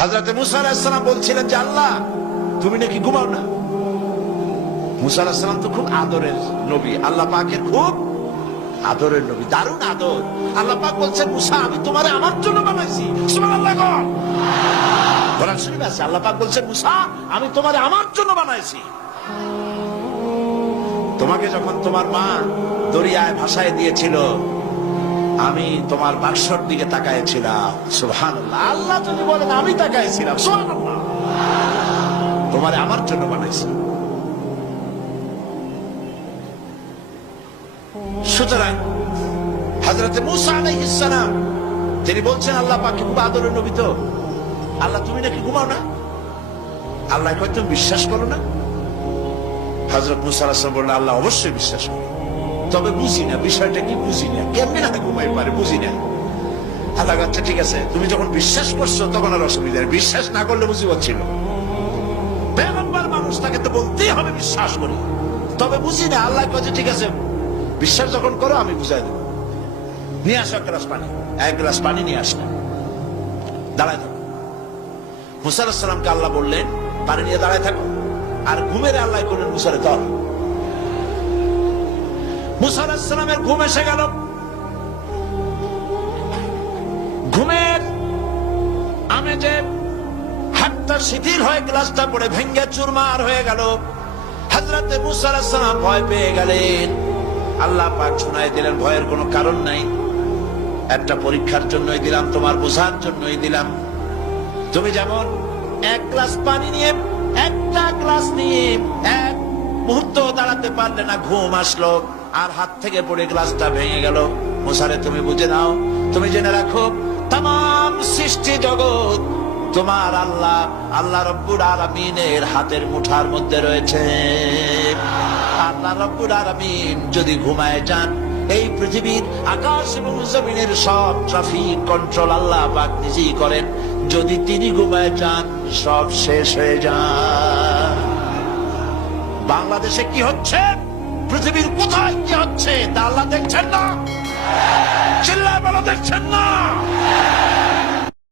হযরত মুসা আলাইহিস সালাম বলছিলেন যে আল্লাহ তুমি নাকি ঘুমাও না। মুসা আলাইহিস সালাম তো খুব আদরের নবী, আল্লাহ পাকের খুব আদরের নবী, দারুণ আদর। আল্লাহ পাক বলছেন মুসা আমি তোমারে আমার জন্য বানাইছি। সুবহানাল্লাহ। কোরআন শরীফে আছে আল্লাহ পাক বলছেন মুসা আমি তোমারে আমার জন্য বানাইছি। তোমাকে যখন তোমার মা দরিয়ায় ভাসায় দিয়েছিল আমি তোমার বাক্সর দিকে তাকাইছিলাম। সুবহানাল্লাহ। আল্লাহ যদি বলেন আমি তাকাইছিলাম, সুবহানাল্লাহ। তোমারে আমার জন্য বানাইছি। সুতরাং হযরত মুসা আলাইহিস সালাম তিনি বলছেন আল্লাহ পাককে খুব আদরের নবী তো, আল্লাহ তুমি নাকি ঘুমাও না? আল্লাহ কয় তুমি বিশ্বাস করো না? হযরত মুসা আলাইহিস সালাম বললেন আল্লাহ অবশ্যই বিশ্বাস করি, তবে বুঝি না বিষয়টা কি, বুঝি না কেমনে না ঘুমাই পারে, বুঝি না। আল্লাহ আচ্ছা ঠিক আছে, তুমি যখন বিশ্বাস করছো তখন আর অসুবিধা নেই, বিশ্বাস না করলে মুসিবত ছিল। পয়গম্বর মানুষ তাকে তো বলতেই হবে বিশ্বাস করি, তবে বুঝি না। আল্লাহ কয় ঠিক আছে বিশ্বাস যখন করো আমি বুঝাই দেবো। নিয়ে আসো এক গ্লাস পানি। এক গ্লাস পানি নিয়ে আসলেন, দাঁড়ায় থাকো। মুসা আলাইহিস সালামকে আল্লাহ বললেন পানি নিয়ে দাঁড়ায় থাকো, আর ঘুমের আল্লাহ করলেন মুসারে ধর। মুসা আলাইহিস সালামের ঘুম এসে গেল। ঘুমের আমেজে হাতটা শিথিল হয়ে গ্লাসটা পড়ে ভেঙ্গে চুরমার হয়ে গেল। হযরত মুসা আলাইহিস সালাম ভয় পেয়ে গেলেন। আল্লাহ পাক শুনাই দিলেন ভয়ের কোনো কারণ নাই, একটা পরীক্ষার জন্যই দিলাম, তোমার বোঝার জন্যই দিলাম। তুমি যেমন এক গ্লাস পানি নিয়ে একটা গ্লাস নিয়ে এক মুহূর্ত দাঁড়াতে পারলে না, ঘুম আসলো আর হাত থেকে পড়ে গ্লাসটা ভেঙে গেল। মুসারে তুমি বুঝে নাও, তুমি জেনে রাখো তামাম সৃষ্টি জগৎ তোমার আল্লাহ আল্লাহ রব্বুল আলামিনের হাতের মুঠার মধ্যে রয়েছে। আল্লাহ রব্বুল আলামিন যদি ঘুমায় যান এই পৃথিবীর আকাশ এবং জমিনের সব ট্রাফিক কন্ট্রোল আল্লাহ পাক নিজেই করেন। যদি তিনি ঘুমায় যান সব শেষ হয়ে যান। বাংলাদেশে কি হচ্ছে, পৃথিবীর কোথায় কি হচ্ছে তা আল্লাহ দেখছেন না? চিল্লায় বলো দেখছেন না?